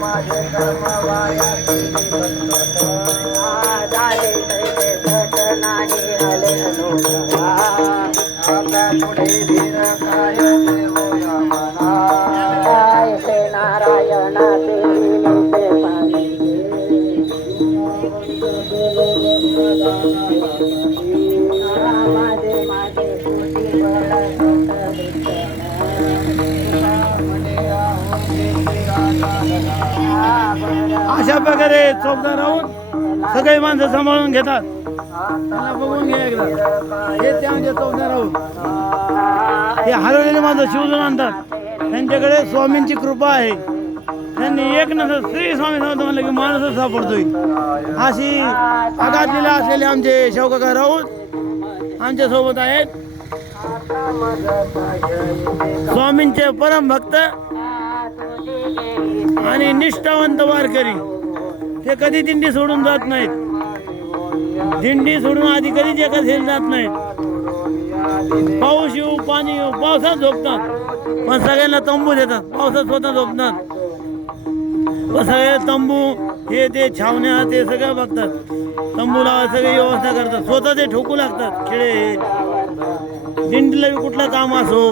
माझे कर्म अशा चौकदार राहून सगळे माणसं सांभाळून घेतात. त्यांना बघून घ्या एकदा. हे ते आमचे चौकदार राहून. हे हरवलेले माणसं शिवजून आणतात. त्यांच्याकडे स्वामींची कृपा आहे. त्यांनी एक नसं श्री स्वामी समर्थ म्हणलं की माणूसच सापडतोय. अशी आघातलेला असलेले आमचे शौकाका राऊत आमच्यासोबत आहेत. स्वामींचे परम भक्त आणि निष्ठावंत वारकरी. ते कधी दिंडी सोडून जात नाहीत. दिंडी सोडून आधी कधीच एका झेल जात नाहीत. पाऊस येऊ पाणी येऊ पावसात झोपतात. पण सगळ्यांना तंबू देतात. पावसात स्वतः झोपतात. पण सगळे तंबू हे ते छावण्या ते सगळं बघतात. तंबू लावा सगळी व्यवस्था करतात. स्वतः ते ठोकू लागतात. खेळे. हे. दिंडीला बी कुठलं काम असो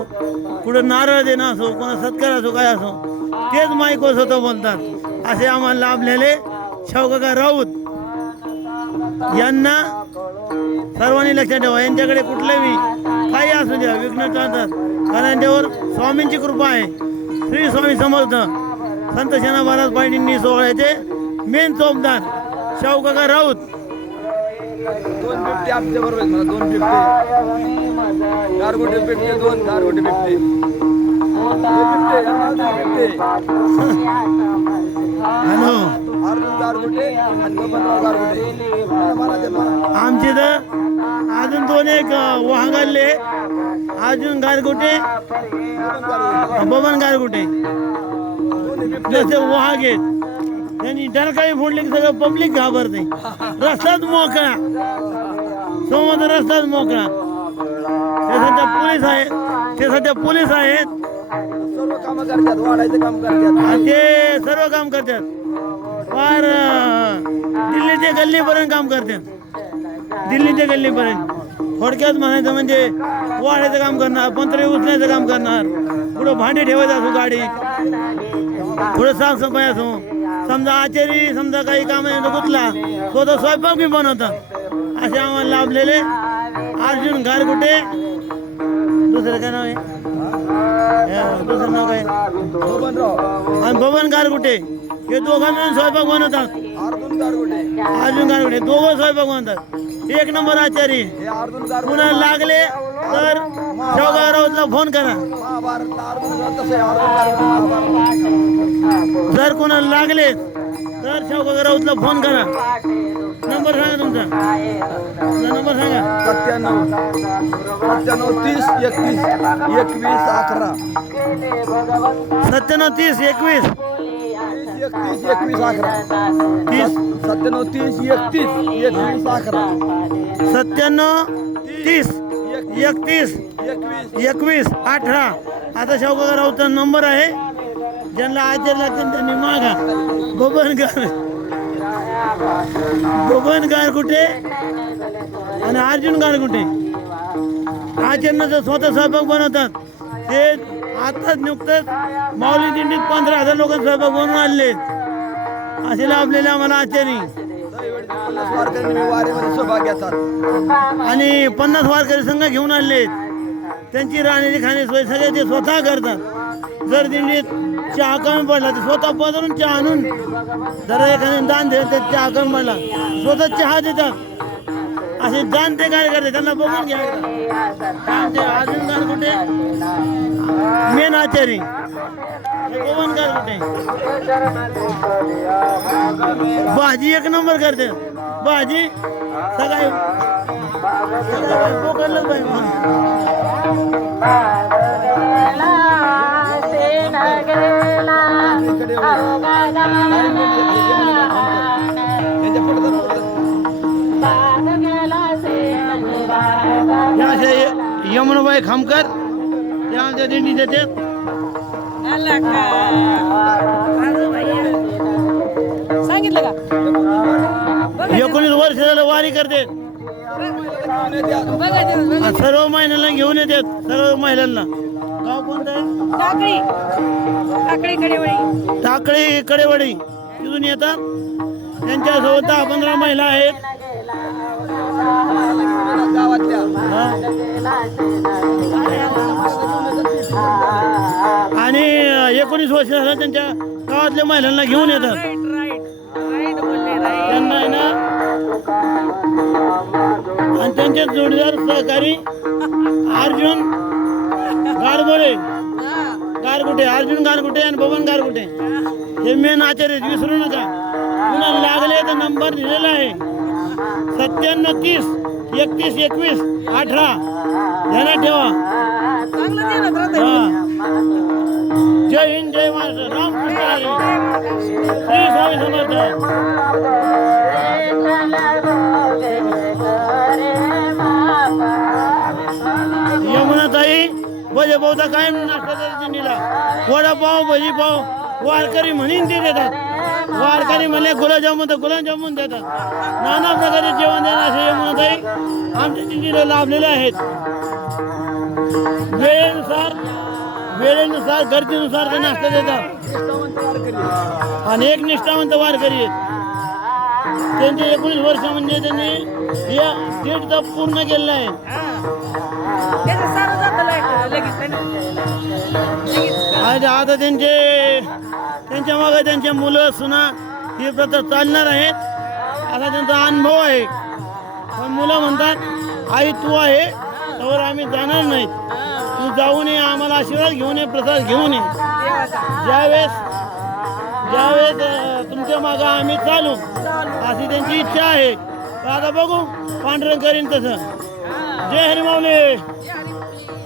कुठं नारळ देणं असो कोणा सत्कार असो काय असो तेच मायको स्वतः बोलतात. असे आम्हाला लाभलेले शौकाका राऊत यांना सर्वांनी लक्षात ठेवा. यांच्याकडे कुठलेही काही असू द्या. विघ्न टाळतात कारण यांच्यावर स्वामींची कृपा आहे. श्री स्वामी समर्थ संत शेना महाराज पायनींनी सोहळ्याचे मेन चौकदार शाहूकाका राऊत. दोन बिबटे आमच्या बरोबर आहेत मला दोन बिबटे बिबटे दोन बिबटे बिबटे बिबटे हॅलो. अर्जुन गारगोटे आणि बबनराव गारगोटे मला मला दे मला आमचे तर अजून दोन एक अं, वाहगाल्ले अजून गारगोटे बबन गारगोटे जसे वाहग आहेत. त्यांनी डरकाळी फोडली की सगळं पब्लिक घाबरते. रस्ताच मोकळा. समोर रस्ताच मोकळा. ते सध्या पोलीस आहेत. ते सध्या पोलीस आहेत. सर्व कामं करतात. वाढायचं काम करतात. ते सर्व काम करतात. फार दिल्ली दिल्लीच्या गल्लीपर्यंत काम करतात दिल्लीच्या गल्लीपर्यंत. थोडक्यात म्हणायचं म्हणजे वाढायचं काम करणार पंत्रे उचलायचं काम करणार. पुढं भांडी ठेवायचं असो गाडी पुढं साफसफाई असो. समजा आचारी समजा काही काम आहे गुतला स्वतः स्वयंपाक बी बनवतात असे आम्हाला लाभलेले. अर्जुन गारगुटे दुसरं काय नाव आहे? दुसरं नाव काय? आणि बबन गारगुटे हे दोघं मिळून स्वयंपाक बनवतात अर्जुन गारगोटे. अर्जुन गारगुटे दोघं स्वयंपाक बनवतात एक नंबर आचारी. हे अर्जुन गारगोटे. पुन्हा लागले तर शेवगावरावला फोन करा. महाभारतला अर्जुन तसं आहे अर्जुन गारगोटे जर कोणाला लागले तर शेवगावरावला फोन करा. नंबर सांगा तुमचा. तुमचा नंबर सांगा. सत्त्याण्णव सत्त्याण्णव तीस एकतीस एकवीस अकरा. सत्त्याण्णव तीस एकवीस. एकतीस एकवीस अकरा. तीस. सत्त्याण्णव तीस एकतीस एकवीस अकरा. सत्त्याण्णव तीस एकतीस एकवीस. एकवीस अठरा. आता शेवगावरावचा नंबर आहे. ज्यांना आचार लागतील त्यांनी मागा. बबन गार बबन गारकुटे आणि अर्जुन गारकुटे आचरणाचं स्वतः स्वयंपाक बनवतात. ते आताच नुकतंच माऊली दिंडीत पंधरा हजार लोक स्वयंपाक बनवून आणले. असे लाभलेले आम्हाला आचारी. घेतात आणि पन्नास वारकरी संघ घेऊन आणले. त्यांची राहण्याची खाण्याची सोय सगळे ते स्वतः करतात. जर दिंडीत चहा कमी पडला तर स्वतः पदरून चहा आणून जरा एखाद्या दान दिलं तर चहा कमी पडला. स्वतः चहा देतात. असे जाणते काय करते त्यांना बघून घ्या. आमचे अजून कुठे? मेन आचारी. पवन कुठे? भाजी एक नंबर करते. भाजी सगळ्या पोकडलं पोकडलंच पाहिजे. खामकर. ते आमच्या दिंडी देतात सांगितलं का? एकोणीस वर्ष झालं वारी करते. सर्व महिलांना घेऊन येतात सर्व महिलांना. गाव कोणतं आहे? टाकळी. कडेवाडी तिथून येतात. त्यांच्यासोबत दहा पंधरा महिला आहेत. हा. आणि एकोणीस वर्ष झालं त्यांच्या गावातल्या महिलांना घेऊन येतात. त्यांना आहे ना आणि त्यांचे जोडीदार सहकारी अर्जुन गारगोळे गारगुटे अर्जुन गारगुटे आणि बबन गारगुटे हे मेन आचार्य विसरू नका. पुन्हा लागले तर नंबर दिलेला आहे. सत्त्याण्णव तीस एकतीस एकवीस अठरा. ध्यानात ठेवा. जय हिंद जय महाराष्ट्र. श्री स्वामी समर्थ. यमुनाताई भजे बहुधा कायम नाश्ता देतात वडापाव भजी पाव वारकरी म्हणून ते देतात. वारकरी म्हणले गुलाबजामुन तर गुलाबजामुन देतात. नाना प्रकारचे जेवण देणार असे यमुनाताई आमच्या दिंडीला लाभलेले आहेत. वेळेनुसार वेळेनुसार गरजेनुसार ते नाश्ता देतात. आणि एक निष्ठावंत वारकरी आहेत. त्यांचे एकोणीस वर्ष म्हणजे त्यांनी या डेट जप पूर्ण केलेला आहे. आता त्यांचे त्यांच्या मागे त्यांचे मुलं सुना ही प्रथा चालणार आहेत असा त्यांचा अनुभव आहे. पण मुलं म्हणतात आई तू आहे तर आम्ही जाणार नाहीत तू जाऊ नये आम्हाला आशीर्वाद घेऊन ये प्रसाद घेऊन ये ज्यावेळेस ज्यावेळेस तुमच्या मागं आम्ही चालू अशी त्यांची इच्छा आहे. आता बघू पांढरं करीन तसं. जय हरी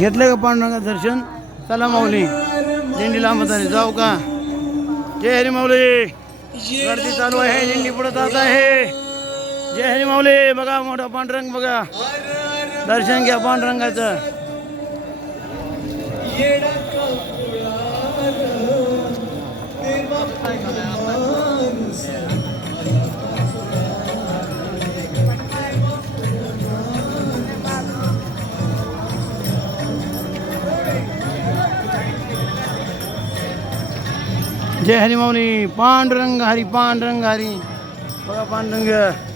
घेतलं का पांडुरंगा दर्शन? चला माऊली. दिंडीला मताने जाऊ का? जय हरी माऊली. गर्दी चालू आहे. दिंडी पुढे जात आहे. जय हरी माऊली. बघा मोठा पांडुरंग बघा. दर्शन घ्या पांडुरंगाचं. जय हरी माऊली पांडुरंग हरी पांडुरंग हरी। बघा पांडुरंग।